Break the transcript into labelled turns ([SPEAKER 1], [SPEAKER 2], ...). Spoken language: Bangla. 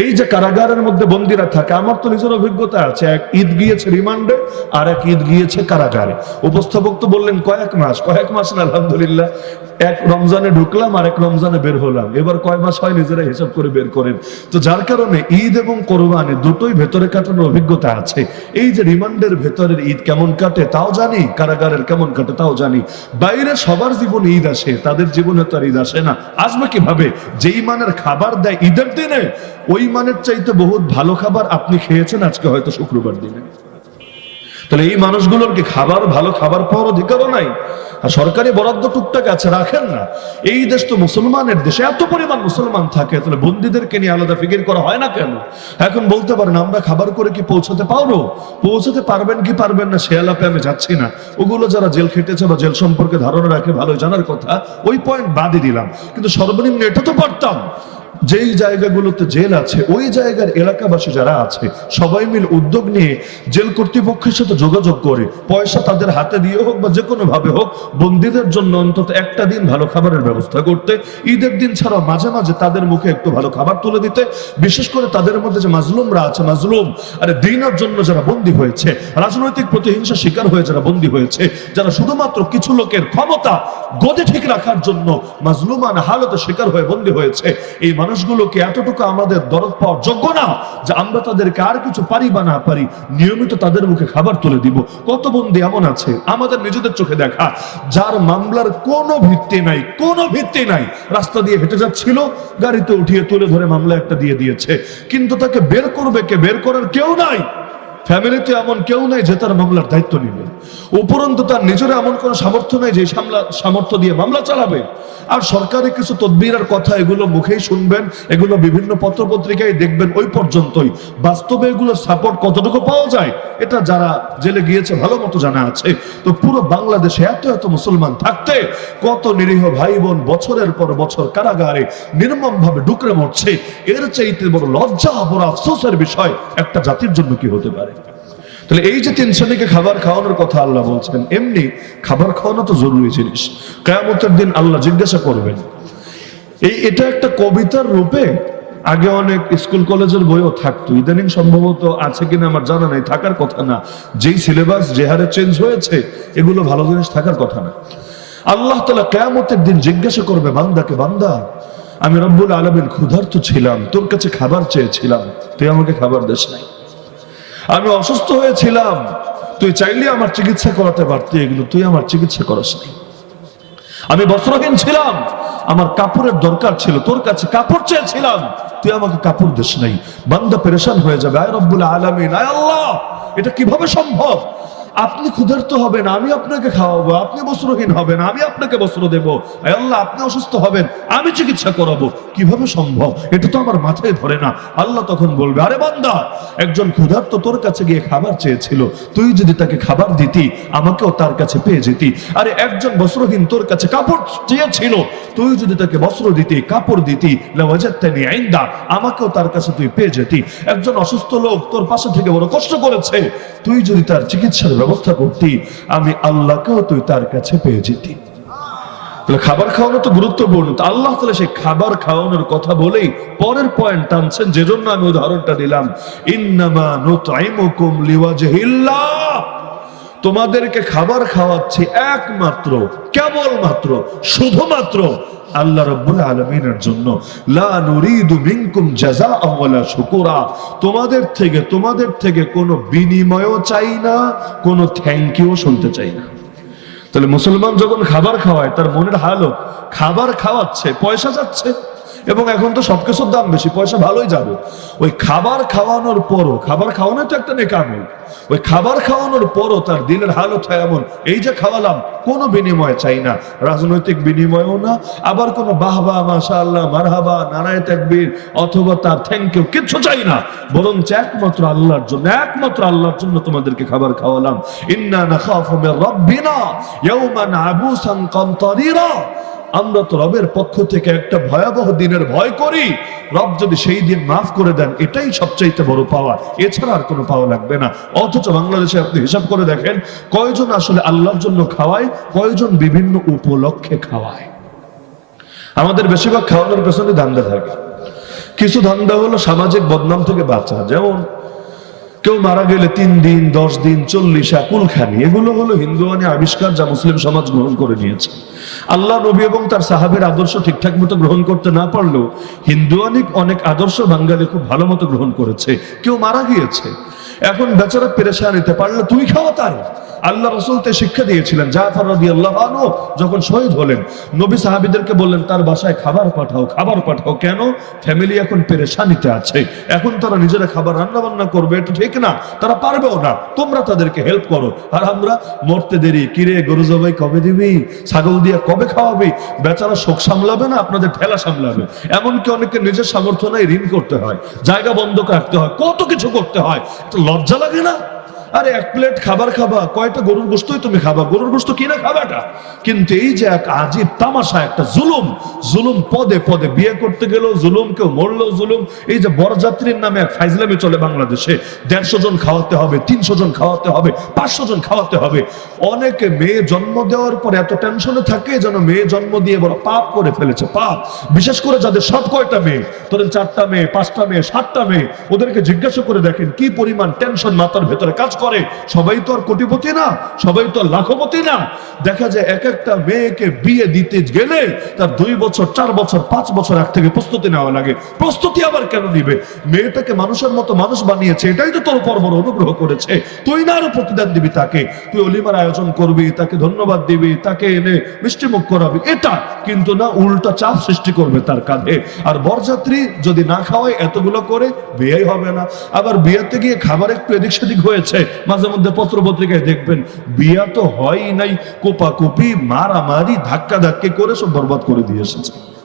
[SPEAKER 1] এই যে কারাগারের মধ্যে বন্দিরা থাকে, আমার তো নিজের অভিজ্ঞতা আছে, এক ঈদ গিয়েছে রিমান্ডে, আর এক ঈদ গিয়েছে কারাগারে। উপস্থাপক তো বললেন, কয়েক মাস কয়েক মাস না, আলহামদুলিল্লাহ, এক রমজানে ঢুকলাম, আর এক রমজানে বের হলাম। এবার কয় মাস হয় নিজেরা হিসাব করে বের করেন। তো যার কারণে ঈদ এবং কোরবানি দুটোই ভেতরে কাটানোর অভিজ্ঞতা আছে। এই যে রিমান্ডের ভেতরের ঈদ কেমন কাটে, তাও জানি, কারাগারের কেমন কাটে, তাও জানি। বাইরে সবার জীবনে ঈদ আসে, তাদের জীবনে তো আর ঈদ আসে না। আসবে কীভাবে? যেই মানের খাবার দেয় ঈদের দিনে, ওই মানের চাইতে বহুত ভালো খাবার আপনি খেয়েছেন আজকে হয়তো শুক্রবার দিনে। তাহলে এই মানুষগুলোর কি খাবার, ভালো খাবার পাওয়ার অধিকারও নাই? আর সরকারি বরাদ্দ টুকটাক আছে, রাখেন না। এই দেশ তো মুসলমানের দেশে, এত পরিমাণ মুসলমান থাকে, তাহলে বন্দীদেরকে নিয়ে আলাদা ফিকির করা হয় না কেন? এখন বলতে পারেন, আমরা খাবার করে কি পৌঁছাতে পারব? পৌঁছাতে পারবেন কি পারবেন না, সে আলাপে আমি যাচ্ছি না। ওগুলো যারা জেল খেটেছে বা জেল সম্পর্কে ধারণা রাখে ভালো জানার কথা, ওই পয়েন্ট বাদই দিলাম। কিন্তু সর্বনিম্ন এটা তো পারতাম। যেই জায়গাগুলোতে জেল আছে, ওই জায়গার এলাকাবাসী যারা আছে, সবাই মিল উদ্যোগ নিয়ে জেল কর্তৃপক্ষের সাথে যোগাযোগ করে, পয়সা তাদের হাতে দিয়ে হোক বা যে কোনো ভাবে হোক, বন্দীদের জন্য অন্তত একটা দিন ভালো খাবারের ব্যবস্থা করতে, ঈদের দিন ছাড়াও মাঝে মাঝে তাদের মুখে একটু ভালো খাবার তুলে দিতে, বিশেষ করে তাদের মধ্যে যে মাজলুমরা আছে, মাজলুম, আরে দিনের জন্য যারা বন্দী হয়েছে, রাজনৈতিক প্রতিহিংসা শিকার হয়ে যারা বন্দী হয়েছে, যারা শুধুমাত্র কিছু লোকের ক্ষমতা গদি ঠিক রাখার জন্য মাজলুমান হালতে শিকার হয়ে বন্দী হয়েছে, এই মানুষগুলোকে এতটুকু আমাদের দরদ পাওয়ার যোগ্য না যে আমরা তাদেরকে আর কিছু পারি বা না পারি, নিয়মিত তাদের মুখে খাবার তুলে দিব। কত বন্দি এমন আছে? আমাদের নিজেদের চোখে দেখা। যার মামলার কোনো ভিত্তি নাই, কোনো ভিত্তি নাই। রাস্তা দিয়ে হেঁটে যাচ্ছিল, গাড়িতে উঠিয়ে তুলে ধরে মামলা একটা দিয়ে দিয়েছে। কিন্তু তাকে বের করবে কে? বের করার কেউ নাই। ফ্যামিলিতে এমন কেউ নাই যে তার মামলার দায়িত্ব নেবে। উপরন্তু তার নিজের এমন কোনো সামর্থ্য নেই যে সামলা, সামর্থ্য দিয়ে মামলা চালাবে। আর সরকারি কিছু তদবিরের কথা এগুলো মুখেই শুনবেন, এগুলো বিভিন্ন পত্রপত্রিকায় দেখবেন ওই পর্যন্তই। বাস্তবে এগুলো সাপোর্ট কতটুকু পাওয়া যায়, এটা যারা জেলে গিয়েছে ভালো মতো জানা আছে। তো পুরো বাংলাদেশে এত এত মুসলমান থাকতে কত নিরীহ ভাই বোন বছরের পর বছর কারাগারে নির্মম ভাবে ডুকরে মরছে। এর চাইতে বড় লজ্জা বড় আফসোসের বিষয় একটা জাতির জন্য কি হতে পারে? তাহলে এই যে তিন শ্রেণীকে খাবার খাওয়ানোর কথা আল্লাহ বলছেন, এমনি খাবার খাওয়ানো তো জরুরি জিনিস। কেয়ামতের দিন আল্লাহ জিজ্ঞাসা করবেন। এই এটা একটা কবিতার রূপে আগে অনেক স্কুল কলেজের বইও থাকতো। ইদানিং সম্ভবত আছে কিনা আমার জানা নাই, থাকার কথা না। যেই সিলেবাস, যে হারে চেঞ্জ হয়েছে, এগুলো ভালো জিনিস থাকার কথা না। আল্লাহ তালা কেয়ামতের দিন জিজ্ঞাসা করবে বান্দাকে বান্দা? আমি রব্বুল আলমিন ক্ষুধার্ত ছিলাম, তোর কাছে খাবার চেয়েছিলাম, তুই আমাকে খাবার দেশ নাই। আমি অসুস্থ হয়েছিলাম। তুই চাইলে আমার চিকিৎসা করাতে পারতি এগুলো, তুই আমার চিকিৎসা করাস আমি বস্ত্রহীন ছিলাম, আমার কাপড়ের দরকার ছিল, তোর কাছে কাপড় চেয়েছিলাম, তুই আমাকে কাপড় দিস নাই। বান্দা পেরেশান হয়ে যাবে। আয় রব্বুল আলমিন, আয় আল্লাহ, এটা কীভাবে সম্ভব? আপনি ক্ষুধার্ত হবেন, আমি আপনাকে খাওয়াবো, আপনি বস্ত্রহীন হবেন, আমি আপনাকে বস্ত্র দেব। আল্লাহ, আপনি অসুস্থ হবেন, আমি চিকিৎসা করাবো। কীভাবে সম্ভব? এটা তো আমার মাথায় ধরে না। আল্লাহ তখন বলবে, আরে বান্দা, একজন ক্ষুধার্ত তোর কাছে গিয়ে খাবার চেয়েছিল, তুই যদি তাকে খাবার দিতি, আমাকেও তার কাছে পেয়ে যেতি। আরে একজন বস্ত্রহীন তোর কাছে কাপড় চেয়েছিল, তুই যদি তাকে বস্ত্র দিতি, কাপড় দিতি আইন্দা, আমাকেও তার কাছে তুই পেয়ে যেতি। একজন অসুস্থ লোক তোর পাশে থেকে বড় কষ্ট করেছে, তুই যদি তার চিকিৎসার ব্যবস্থা করতি, আমি আল্লাহকেও তুই তার কাছে পেয়ে যেতি। তাহলে খাবার খাওয়ানো তো গুরুত্বপূর্ণ। আল্লাহ তাহলে সেই খাবার খাওয়ানোর কথা বলেই পরের পয়েন্ট টানছেন যে জন্য আমি উদাহরণটা দিলাম, ইন্নামা নুতআইমুকুম লিওয়াজহিল্লাহ। তোমাদেরকে খাবার খাওয়াচ্ছি একমাত্র, কেবলমাত্র, শুধুমাত্র আল্লাহ রব্বুল আলমিনের জন্য তোমাদের থেকে তোমাদের থেকে কোনো বিনিময়ও চাই না, কোনো থ্যাংক ইউ শুনতে চাই না। তাহলে মুসলমান যখন খাবার খাওয়ায়, তার মনের হালত খাবার খাওয়াচ্ছে, পয়সা যাচ্ছে। এবং এখন তো সবকিছুর দাম বেশি, পয়সা ভালোই যাবে। ওই খাবার খাওয়ানোর পরও, খাবার খাওয়ানো তো একটা নেকামল ওই খাবার খাওয়ানোর পরও তার দিলের হালত হয় এমন। এই যে খাওয়ালাম, কোনো বিনিময় চাই না। রাজনৈতিক বিনিময়ও না, আবার কোনো বাহবা মাশা আল্লাহ মারহাবা, নারায় তাকবীর, অথবা তার থ্যাংক ইউ কিচ্ছু চাই না। বরং একমাত্র আল্লাহর জন্য, একমাত্র আল্লাহর জন্য তোমাদেরকে খাবার খাওয়ালাম। ইন্না নাখাফু মির রাব্বিনা ইয়াওমান আবুসান কামতারিরা আমরা তো রবের পক্ষ থেকে একটা ভয়াবহ দিনের ভয় করি। রব যদি সেই দিন মাফ করে দেন, এটাই সবচাইতে বড় পাওয়া এছাড়া আর কোনো পাওয়া লাগবে না। অথচ বাংলাদেশে আপনি হিসাব করে দেখেন, কয়জন আসলে আল্লাহর জন্য খাওয়ায়, কয়জন বিভিন্ন উপলক্ষে খাওয়ায়। আমাদের বেশিরভাগ খাওয়ানোর পেছনে দান্দা থাকে। কিছু ধান্দা হলো সামাজিক বদনাম থেকে বাঁচা। যেমন কেউ মারা গেলে তিন দিন, দশ দিন, চল্লিশ কুলখানি এগুলো হলো হিন্দু মানে আবিষ্কার যা মুসলিম সমাজ গ্রহণ করে নিয়েছে। আল্লাহ নবী এবং তার সাহাবের আদর্শ ঠিকঠাক মতো গ্রহণ করতে না পারলেও হিন্দুয়ানিক অনেক আদর্শ বাঙালি খুব ভালো মতো গ্রহণ করেছে। কেউ মারা গিয়েছে। এখন বেচারা পেরেশান নিতে পারলে, তুই খাওয়া তার। আল্লাহ রসুল তে শিক্ষা দিয়েছিলেন, জাফর রদি আল্লাহ যখন শহীদ হলেন, নবী সাহাবিদেরকে বললেন, তার বাসায় খাবার পাঠাও খাবার পাঠাও। কেন? ফ্যামিলি এখন পেরেশানিতে আছে। এখন তারা নিজেরা খাবার রান্না বান্না করবে, এটা ঠিক না। তারা পারবেও না। তোমরা তাদেরকে হেল্প করো। আর আমরা, মরতে দেরি। কিরে গরু জবাই কবে দিবি? ছাগল দিয়ে কবে খাওয়াবি? বেচারা শোক সামলাবে না, আপনাদের ঠেলা সামলাবে। এমনকি অনেকে নিজের সামর্থ্য নাই, ঋণ করতে হয়। জায়গা বন্ধ রাখতে হয়, কত কিছু করতে হয়। লজ্জা লাগে না? আরে এক প্লেট খাবার খাবা, কয়টা গরুর গোস্তই তুমি খাবা? গরুর গোস্ত কিনা খাবাটা? কিন্তু এই যে এক আজীব তামাশা, একটা জুলুম জুলুম পদে পদে বিয়ে করতে গেলেও জুলুম, কেউ মরলেও জুলুম। এই যে বরযাত্রীর নামে এক ফাইজলামি চলে বাংলাদেশে। দেড়শো জন খাওয়াতে হবে, তিনশো জন খাওয়াতে হবে, পাঁচশো জন খাওয়াতে হবে। অনেকে মেয়ে জন্ম দেওয়ার পর এত টেনশনে থাকে যেন মেয়ে জন্ম দিয়ে বড় পাপ করে ফেলেছে, পাপ। বিশেষ করে যাদের সব কয়টা মেয়ে, ধরেন চারটা মেয়ে, পাঁচটা মেয়ে, সাতটা মেয়ে, ওদেরকে জিজ্ঞাসা করে দেখেন কি পরিমাণ টেনশন মাথার ভেতরে কাজ করে। সবাই তো আর কোটিপতি না, সবাই তো লাখপতি না। দেখা যায় এক একটা মেয়েকে বিয়ে দিতে গেলে তার দুই বছর, চার বছর, পাঁচ বছর আগ থেকে প্রস্তুতি নেওয়া লাগে। প্রস্তুতি আবার কেন নিবে? মেয়েটাকে মানুষের মতো মানুষ বানিয়েছে, এটাই তো তোর উপর বড় অনুগ্রহ করেছে। তুই না আরও প্রতিদান দিবি তাকে। তুই অলিমার আয়োজন করবি, তাকে ধন্যবাদ দিবি, তাকে এনে মিষ্টি মুখ করাবি, এটা কিন্তু না উল্টা চাপ সৃষ্টি করবে তার কাঁধে। আর বরযাত্রী যদি না খাওয়ায়, এতগুলো করে বিয়েই হবে না। আবার বিয়েতে গিয়ে খাবার একটু এদিক সেদিক হয়েছে মাঝে মধ্যে পত্র পত্রিকায় দেখবেন, বিয়া তো হয় নাই, কোপাকুপি, মারামারি ধাক্কা ধাক্কি করে সব বরবাদ করে দিয়ে এসেছে।